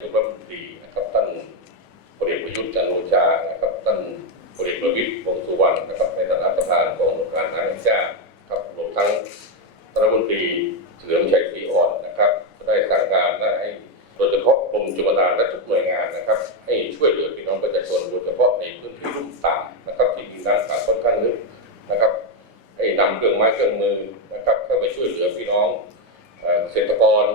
นายกรัฐมนตรีนะครับท่านพลเอกประยุทธ์จันโอชานะครับท่านพลเอกประวิตรวงษ์สุวรรณนะครับในฐานะประธานกองทุนการทางแห่งชาติครับรวมทั้งรัฐมนตรีเฉลิมชัยศรีอ่อนนะครับได้สั่งการให้โดยเฉพาะกรมชลประทานและทุกหน่วยงานนะครับ ให้ช่วยเหลือพี่น้องประชาชนโดยเฉพาะในพื้นที่ลุ่มต่ำนะครับที่มีน้ำป่าค่อนข้างลึกนะครับ ให้นำเครื่องไม้เครื่องมือนะครับเข้าไปช่วยเหลือพี่น้องเกษตรกร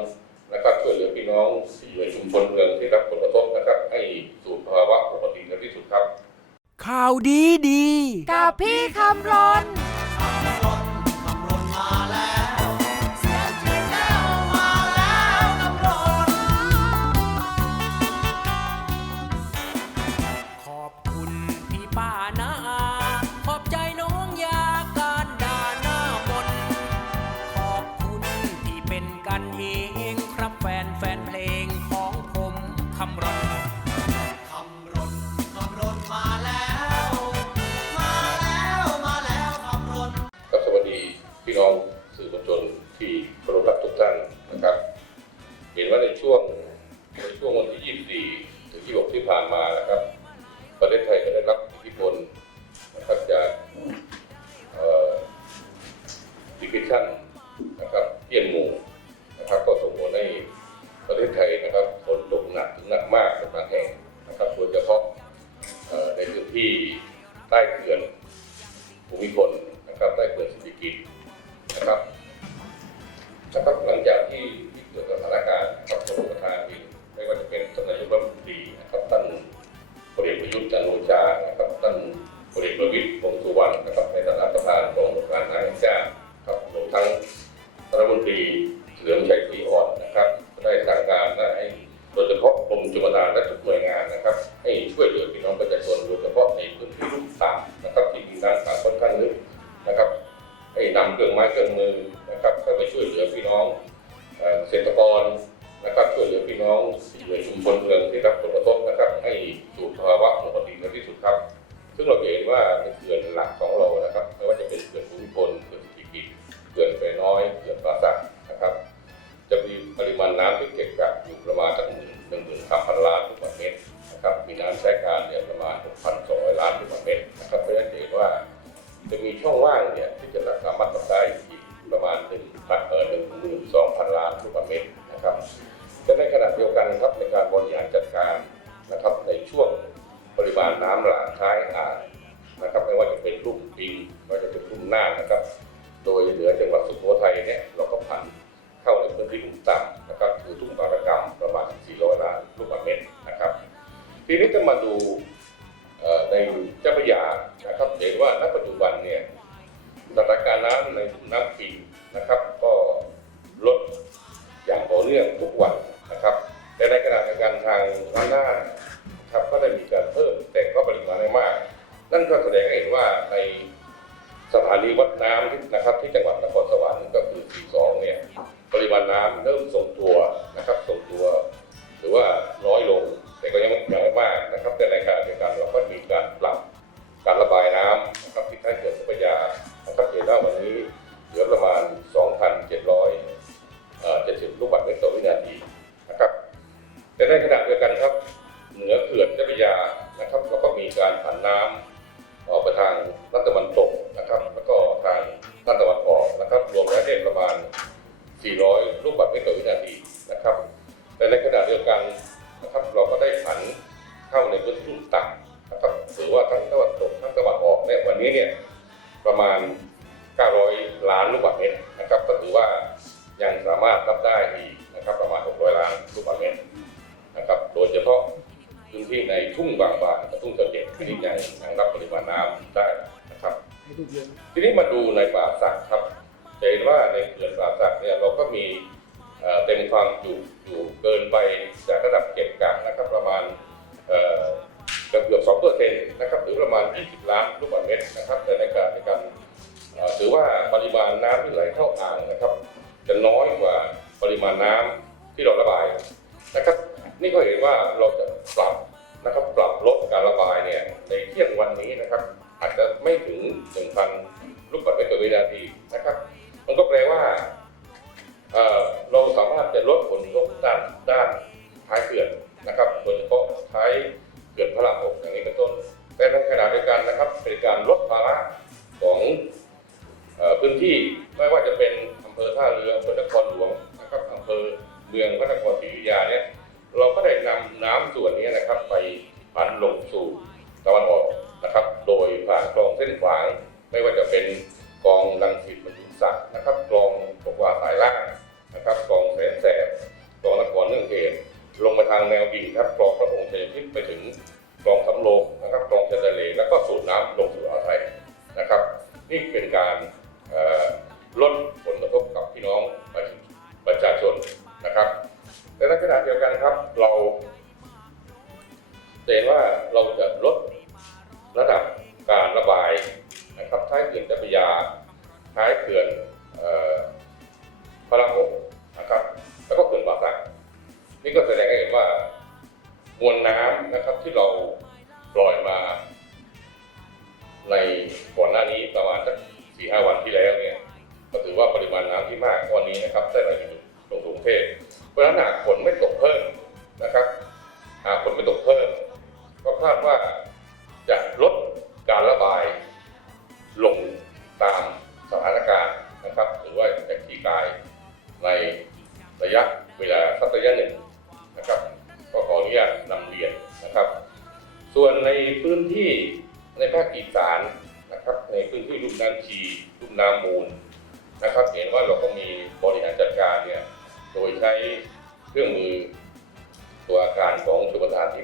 นะครับช่วยเหลือพี่น้องที่อยู่ในชุมชนเมืองที่รับผลกระทบนะครับ ให้สู่ภาวะปกติในที่สุดครับ ข่าวดีดี กับพี่คำรน มชนเมืองที่รับผลกระทบนะครับให้สู่ภาวะปกติในที่สุดครับ ซึ่งเราเห็นว่าในเขื่อนหลักของ ทีนี้จะมาดูในเจ้าพระยานะครับเห็นว่าณปัจจุบันเนี่ยสถานการณ์น้ำในลุ่มน้ำปิงนะครับ ก็ลดอย่างต่อเนื่องทุกวันนะครับแต่ในขณะเดียวกันทางด้านหน้านะครับก็ได้มีการเพิ่มแต่ก็ปริมาณไม่มาก นั่นก็แสดงให้เห็นว่าในสถานีวัดน้ำที่นะครับที่จังหวัดนครสวรรค์ก็คือ42เนี่ยปริมาณน้ำเริ่มทรงตัวนะครับทรงตัวถือว่าน้อยลง แต่ในขณะเดียวกันครับ เหนือเขื่อนเจ้าพระยานะครับเราก็มีการผันน้ำออกไปทางรัตะวันตกนะครับ แล้วก็ทางด้านตะวันออกนะครับ รวมแล้วเนี่ยประมาณ 400 ลูกบาศก์เมตรต่อวินาทีนะครับ แต่ในขณะเดียวกันนะครับเราก็ได้ผันเข้าในพื้นที่ต่ำนะครับถือว่าทั้งตะวันตกทั้งตะวันออกเนี่ยวันนี้เนี่ยประมาณ 900 ล้านลูกบาศก์เมตรนะครับก็ถือว่ายังสามารถรับได้อีกนะครับประมาณ 600 ล้านลูกบาศก์เมตร พื้นที่ในทุ่งบางบานกับทุ่งเสด็จที่ยังยังรับปริมาณน้ำได้นะครับ ทีนี้มาดูในป่าสักครับจะเห็นว่าในเขื่อนป่าสักเนี่ยเราก็มีเอ่อเต็มความจุอยู่เกินไปจากระดับเก็บกักนะครับ วินาทีนะครับ มันก็แปลว่าเราสามารถจะลดผลกระทบด้านด้านท้ายเขื่อนนะครับโดยเฉพาะใช้เขื่อนพระรามหกอย่างนี้เป็นต้น แต่ในขณะเดียวกันนะครับเป็นการลดภาระของอพื้นที่ไม่ว่าจะเป็นอำเภอท่าเรืออำเภอนครหลวงนะครับอำเภอเมืองพระนครศรีอยุธยาเนี่ยเราก็ได้นำน้ำส่วนนี้นะครับ ไปผันลงสู่ตะวันออกนะครับ โดยผ่านคลองเส้นขวางไม่ว่าจะเป็น ลดผลกระทบกับพี่น้องประชาชนนะครับ แต่ในขณะเดียวกันครับเราเห็นว่าเราจะลดระดับการระบายนะครับท้ายเขื่อนเจ้าพระยาท้ายเขื่อนพระรามหกนะครับ แล้วก็เขื่อนบางรักนี่ก็แสดงให้เห็นว่า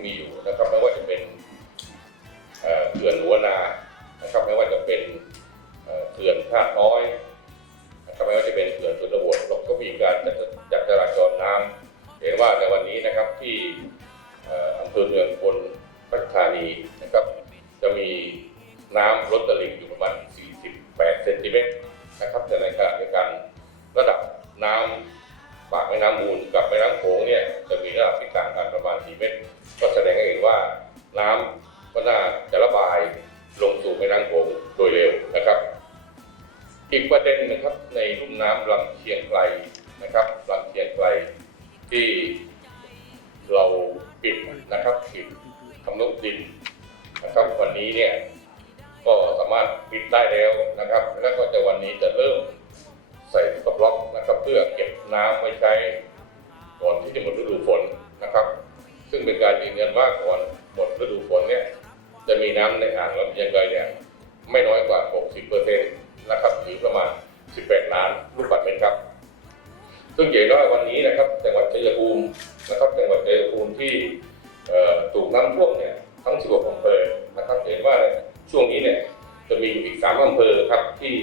มีอยู่นะครับไม่ว่าจะเป็นเขื่อนหัวนานะครับไม่ว่าจะเป็นเขื่อนท่าน้อยนะครับไม่ว่าจะเป็นเขื่อนสุนทรบดเราก็มีการจัดจัดจราจรน้ำเห็นว่าในวันนี้นะครับที่อำเภอเมืองบนพัฒธานีนะครับ จะมีน้ำลดตลิ่งอยู่ประมาณ 48 เซนติเมตรนะครับแต่ในขณะเดียวกันระดับน้ำปากแม่น้ำมูลกับแม่น้ำโขงเนี่ย อีกประเด็นนะครับในลุ่มน้ำลำเชียงไกลนะครับลำเชียงไกลที่เราปิดนะครับปิดทำนุดินนะครับวันนี้เนี่ยก็สามารถปิดได้แล้วนะครับ แล้วก็จะวันนี้จะเริ่มใส่สต็อกนะครับ เพื่อเก็บน้ำไว้ใช้ก่อนที่จะหมดฤดูฝนนะครับ ซึ่งเป็นการยืนยันว่าก่อนหมดฤดูฝนเนี่ยจะมีน้ำในอ่างลำเชียงไกรเนี่ยไม่น้อยกว่า 60เปอร์เซ็นต์ นะครับหรือประมาณ 18 ล้านลูกบาศก์เมตรครับ ซึ่งเห็นว่าวันนี้นะครับจังหวัดชัยภูมินะครับจังหวัดชัยภูมิที่ถูกน้ำท่วมเนี่ยทั้ง 16อำเภอนะครับเห็นว่าช่วงนี้เนี่ยจะมีอยู่อีก 3อำเภอครับที่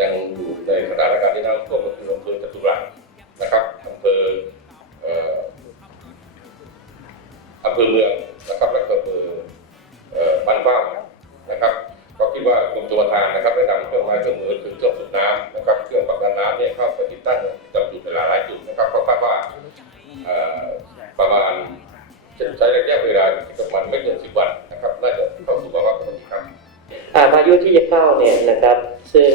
ยังอยู่ในสถานการณ์ที่น้ำท่วมก็คืออำเภอจตุรัสนะครับอำเภออำเภอเมืองนะครับและอำเภอบ้านเป้านะครับ็คิดว่ากรมชลประทานนะครับได้นำเครื่องไม้เครื่องมือคือเครื่องสูบน้ำนะครับเครื่องผลักดันน้ำเนี่ยเข้าไปติดตั้งจำจุดเวลาหลายจุดนะครับก็คาดว่าประมาณใช้ระยะเวลาประมาณไม่เกินสิบวันนะครับน่าจะเข้าสู่ภาวะปกติครับอ่าพายุที่จะเข้าเนี่ยนะครับซึ่ง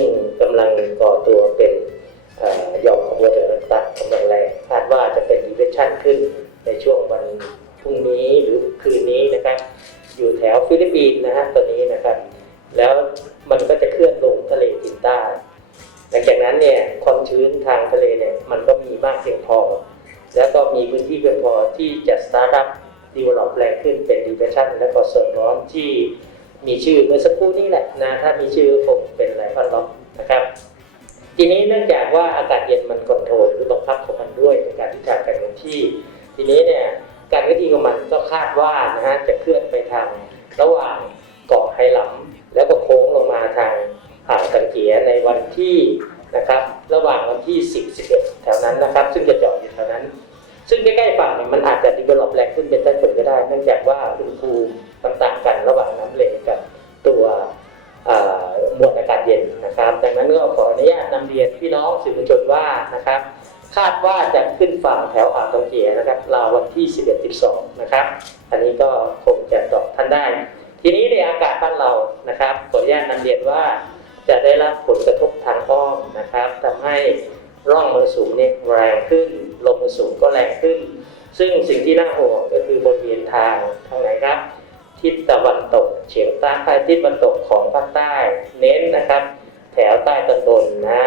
ดีวลอปแรงขึ้นเป็นดีเ e ชั่นและก็โซนร้อนที่มีชื่อเมื่อสักครู่นี่แหละนะถ้ามีชื่อคงเป็นไรพันล็อกนะครับ ทีนี้เนื่องจากว่าอากาศเย็นมันคอนโทรลหรือบังคับของมันด้วยในการที่จะการเคลื่อนที่ ทีนี้เนี่ยการเคลื่อนที่ของมันก็คาดว่านะฮะจะเคลื่อนไปทางระหว่างเกาะไหหลำแล้วก็โค้งลงมาทางอ่าวตังเกียในวันที่นะครับ ระหว่างวันที่ 10 11แถวนั้นนะครับ ซึ่งจะจอยู่แถวนั้น ซึ่งใกล้ๆฝั่งเนี่ยมันอาจจะดีเวลลอปแรงขึ้นเป็นใต้ฝนก็ได้ เนื่องจากว่าอุณหภูมิต่างๆกันระหว่างน้ำทะเลกับตัวมวลอากาศเย็นนะครับ ดังนั้นก็ขออนุญาตนำเรียนพี่น้องสื่อมวลชนว่านะครับ คาดว่าจะขึ้นฝั่งแถวอ่าวตังเกียนะครับราววันที่ 11-12 นะครับ อันนี้ก็คงจะตอบท่านได้ ทีนี้ในอากาศบ้านเรานะครับขออนุญาตนำเรียนว่าจะได้รับผลกระทบทางอ้อมนะครับทำให้ ร่องมรสุมเนี่ยแรงขึ้น ลมมรสุมก็แรงขึ้น ซึ่งสิ่งที่น่าห่วงก็คือบริเวณทางทางไหนครับ ทิศตะวันตกเฉียงใต้ทิศตะวันตกของภาคใต้ เน้นนะครับ แถวใต้ตอนบนนะ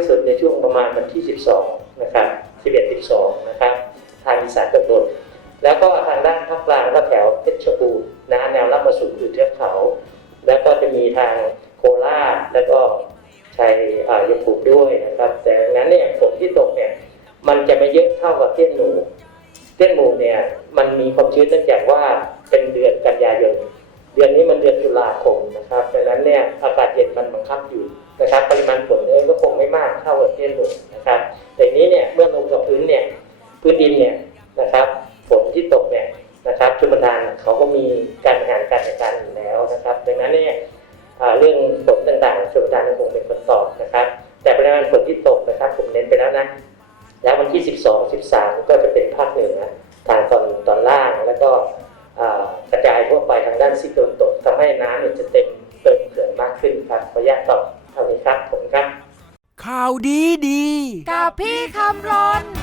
ที่สุดในช่วงประมาณวันที่ 12 นะครับ 11 12 นะครับทางอีสานตอนบนแล้วก็ทางด้านภาคกลางก็แถวเพชรบูรณ์นะฮะแนวรับมรสุมอยู่เทือกเขา แล้วก็จะมีทางโคราชแล้วก็ชัยอ่ยภูมิด้วยนะครับ แต่นั้นเนี่ยฝนที่ตกเนี่ยมันจะไม่เยอะเท่ากับเทียนหนูเทียนหนูเนี่ยมันมีความชื้นเนื่องจากว่าเป็นเดือนกันยายนเดือนนี้มันเดือนตุลาคมนะครับดังนั้นเนี่ยอากาศเย็นมันบังคับอยู่าก ดีดี กับพี่คำรน